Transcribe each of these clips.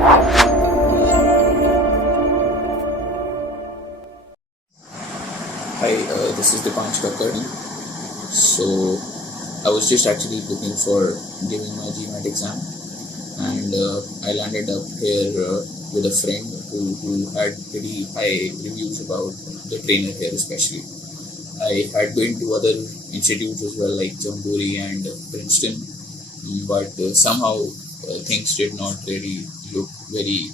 Hi, this is Deepansh Kakkar. So, I was just actually looking for giving my GMAT exam, and I landed up here with a friend who had pretty high reviews about the trainer here, especially. I had been to other institutes as well, like Jamboree and Princeton, but somehow things did not really look very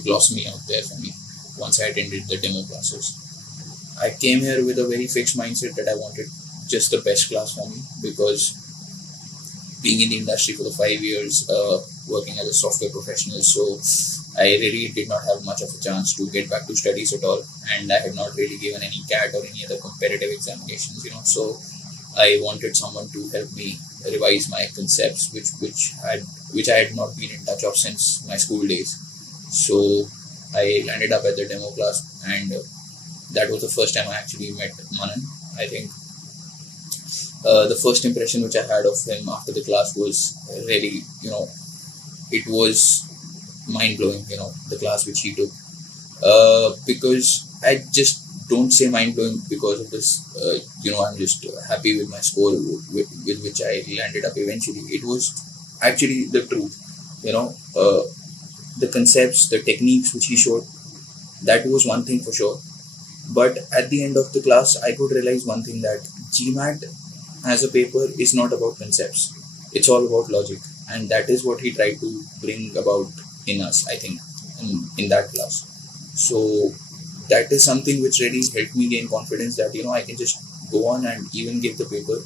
blossomy out there for me once I attended the demo classes. I came here with a very fixed mindset that I wanted just the best class for me, because being in the industry for the 5 years, working as a software professional, so I really did not have much of a chance to get back to studies at all, and I had not really given any CAT or any other competitive examinations, so I wanted someone to help me revise my concepts, which I had not been in touch of since my school days. So I landed up at the demo class, and that was the first time I actually met Manan. I think the first impression which I had of him after the class was really, it was mind-blowing, the class which he took. Because I just don't say mind-blowing because of this, I'm just happy with my score with which I landed up eventually. It was actually the truth, the concepts, the techniques which he showed, that was one thing for sure. But at the end of the class, I could realize one thing, that GMAT as a paper is not about concepts. It's all about logic. And that is what he tried to bring about in us, I think, in that class. So that is something which really helped me gain confidence that, I can just go on and even give the paper,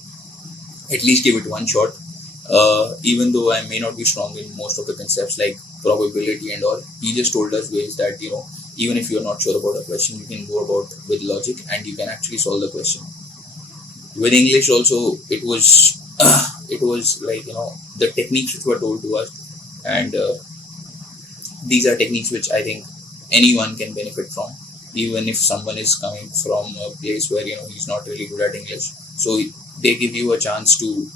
at least give it one shot. Even though I may not be strong in most of the concepts like probability and all, he just told us ways that, even if you're not sure about a question, you can go about with logic and you can actually solve the question. With English also, it was like, the techniques which were told to us, and these are techniques which I think anyone can benefit from, even if someone is coming from a place where, he's not really good at English. So they give you a chance to,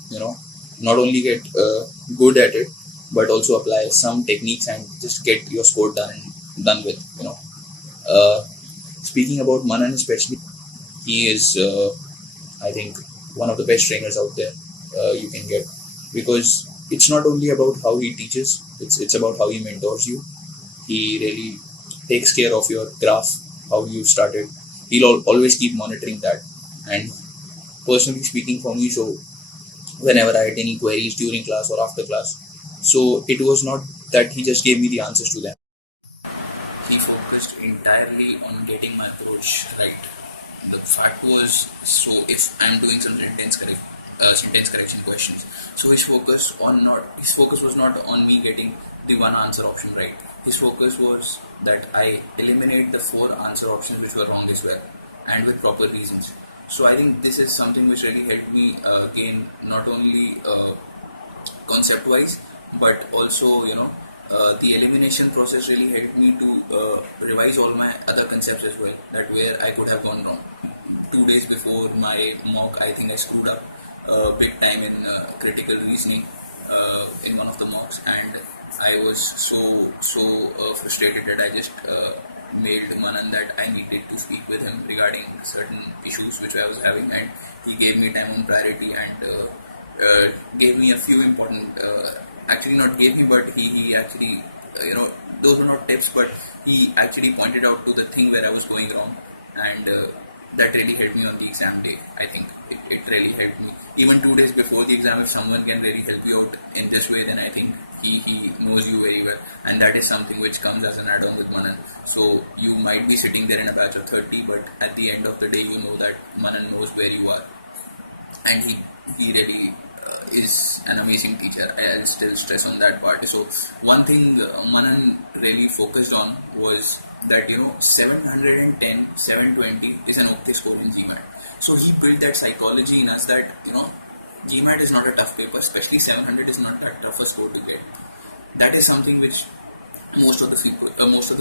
not only get good at it, but also apply some techniques and just get your score done with, Speaking about Manan especially, he is, I think, one of the best trainers out there you can get, because it's not only about how he teaches, it's about how he mentors you. He really takes care of your graph, how you started. He'll always keep monitoring that. And personally speaking for me, so whenever I had any queries during class or after class, so it was not that he just gave me the answers to them. He focused entirely on getting my approach right. The fact was, so if I'm doing some sentence correction questions, so his focus was not on me getting the one answer option right. His focus was that I eliminate the 4 answer options which were wrong as well, and with proper reasons. So I think this is something which really helped me gain not only concept wise, but also the elimination process really helped me to revise all my other concepts as well, that where I could have gone wrong. 2 days before my mock, I think I screwed up big time in critical reasoning in one of the mocks, and I was so frustrated that I just mailed Manan that I needed to speak with him regarding certain issues which I was having, and he gave me time on priority and gave me a few important actually not gave me, but he actually, those were not tips, but he actually pointed out to the thing where I was going wrong, and that really helped me on the exam day. I think it really helped me. Even 2 days before the exam, if someone can really help you out in this way, then I think he knows you very well, and that is something which comes as an add-on with Manan. So you might be sitting there in a batch of 30, but at the end of the day, you know that Manan knows where you are, and he really is an amazing teacher. I'll still stress on that part. So one thing Manan really focused on was that 710, 720 is an okay score in GMAT. So he built that psychology in us that GMAT is not a tough paper, especially 700 is not that tough a score to get. That is something which most of the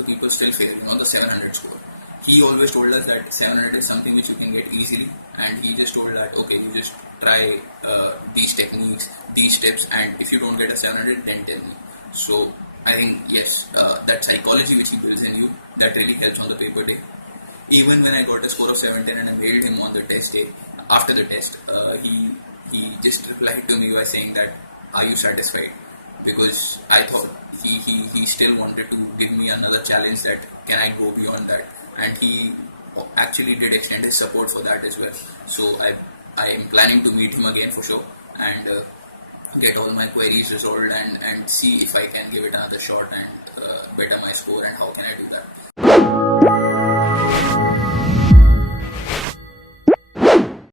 people still fail, the 700 score. He always told us that 700 is something which you can get easily, and he just told that, okay, you just try these techniques, these tips, and if you don't get a 700, then tell me. So I think yes, that psychology which he builds in you, that really helps on the paper day. Even when I got a score of 710 and I mailed him on the test day, after the test, he just replied to me by saying that, "Are you satisfied?" Because I thought he still wanted to give me another challenge, that can I go beyond that, and he actually did extend his support for that as well. So I am planning to meet him again for sure, and get all my queries resolved, and see if I can give it another shot and better my score, and how can I do that.